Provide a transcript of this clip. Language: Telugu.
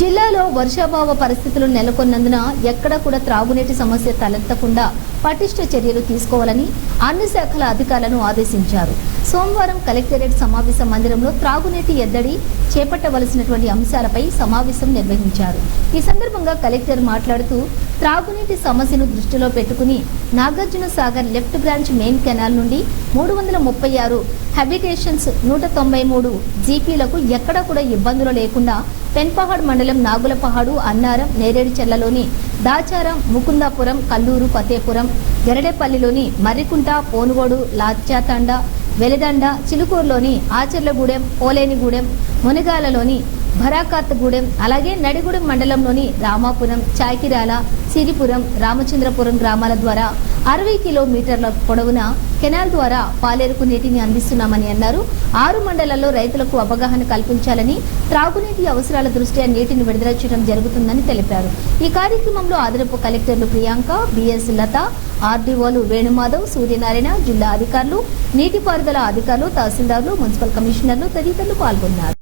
జిల్లాలో వర్షాభావ పరిస్థితులు నెలకొన్నందున ఎక్కడ కూడా త్రాగునీటి సమస్య తలెత్తకుండా పటిష్ట చర్యలు తీసుకోవాలని అన్ని శాఖల అధికారులను ఆదేశించారు. సోమవారం కలెక్టరేట్ సమావేశ మందిరంలో త్రాగునీటి ఎద్దడి చేపట్టవలసినటువంటి అంశాలపై సమావేశం నిర్వహించారు. ఈ సందర్భంగా కలెక్టర్ మాట్లాడుతూ త్రాగునీటి సమస్యను దృష్టిలో పెట్టుకుని Nagarjuna Sagar left branch main canal నుండి మూడు వందల ముప్పై ఆరు హ్యాబిటేషన్స్ నూట తొంభై మూడు జీపీలకు ఎక్కడా కూడా ఇబ్బందులు లేకుండా పెన్పహాడ్ మండలం నాగులపహాడు అన్నారం నేరేడుచెర్లలోని దాచారం ముకుందాపురం కల్లూరు ఫతేపురం గెరడేపల్లిలోని మర్రికుంట పోనుగోడు లాచ్యాతండ వెలిదండ చిలుకూరులోని ఆచర్లగూడెం పోలేనిగూడెం మునగాలలోని భరాకాత్గూడెం అలాగే నడిగూడెం మండలంలోని రామాపురం చాకిరాల సిరిపురం రామచంద్రపురం గ్రామాల ద్వారా అరవై కిలోమీటర్ల పొడవున కెనాల్ ద్వారా పాలేరుకు నీటిని అందిస్తున్నామని అన్నారు. ఆరు మండలాల్లో రైతులకు అవగాహన కల్పించాలని త్రాగునీటి అవసరాల దృష్ట్యా నీటిని విడుదల చేయడం జరుగుతుందని తెలిపారు. ఈ కార్యక్రమంలో అదనపు కలెక్టర్లు ప్రియాంక బిఎస్ లత ఆర్డీఓలు వేణుమాధవ్ సూర్యనారాయణ జిల్లా అధికారులు నీటిపారుదల అధికారులు తహసీల్దార్లు మున్సిపల్ కమిషనర్లు తదితరులు పాల్గొన్నారు.